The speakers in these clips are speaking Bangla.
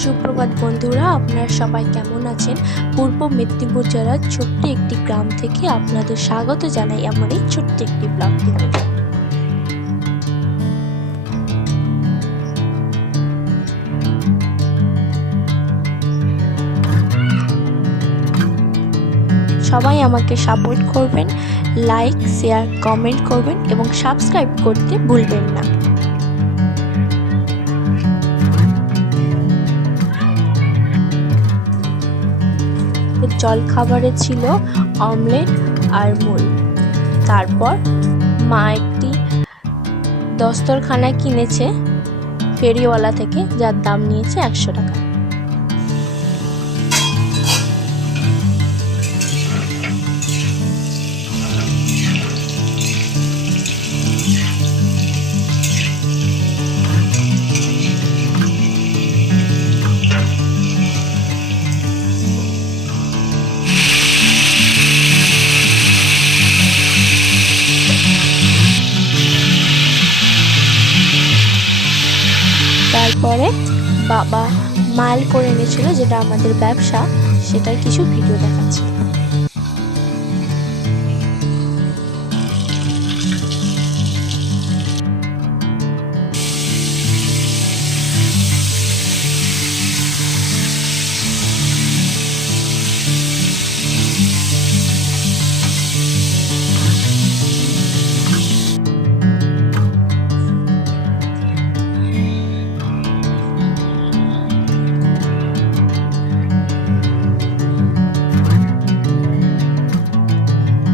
সুপ্রভাত বন্ধুরা, আপনারা সবাই কেমন আছেন? পূর্ব মেদিনীপুর জেলার ছোট্ট একটি গ্রাম থেকে আপনাদের স্বাগত জানাই এমন এই ছোট্ট একটি ব্লগ থেকে। সবাই আমাকে সাপোর্ট করবেন, লাইক, শেয়ার, কমেন্ট করবেন এবং সাবস্ক্রাইব করতে ভুলবেন না। জলখাবারে ছিল অমলেট আর মুড়ি। তারপর মা একটি দস্তরখানা কিনেছে ফেরিওয়ালা থেকে, যার দাম নিয়েছে 100 টাকা। তারপরে বাবা মাল করে এনেছিল, যেটা আমাদের ব্যবসা, সেটার কিছু ভিডিও দেখাচ্ছি।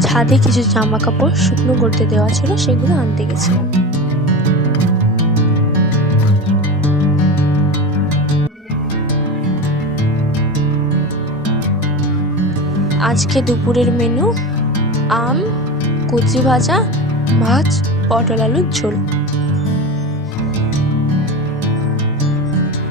ছাদে কিছু জামা কাপড় শুকনো করতে দেওয়া ছিল, সেগুলো আনতে গেছিলাম। আজকে দুপুরের মেনু আম, কচি ভাজা, মাছ, পটল আলুর ঝোল।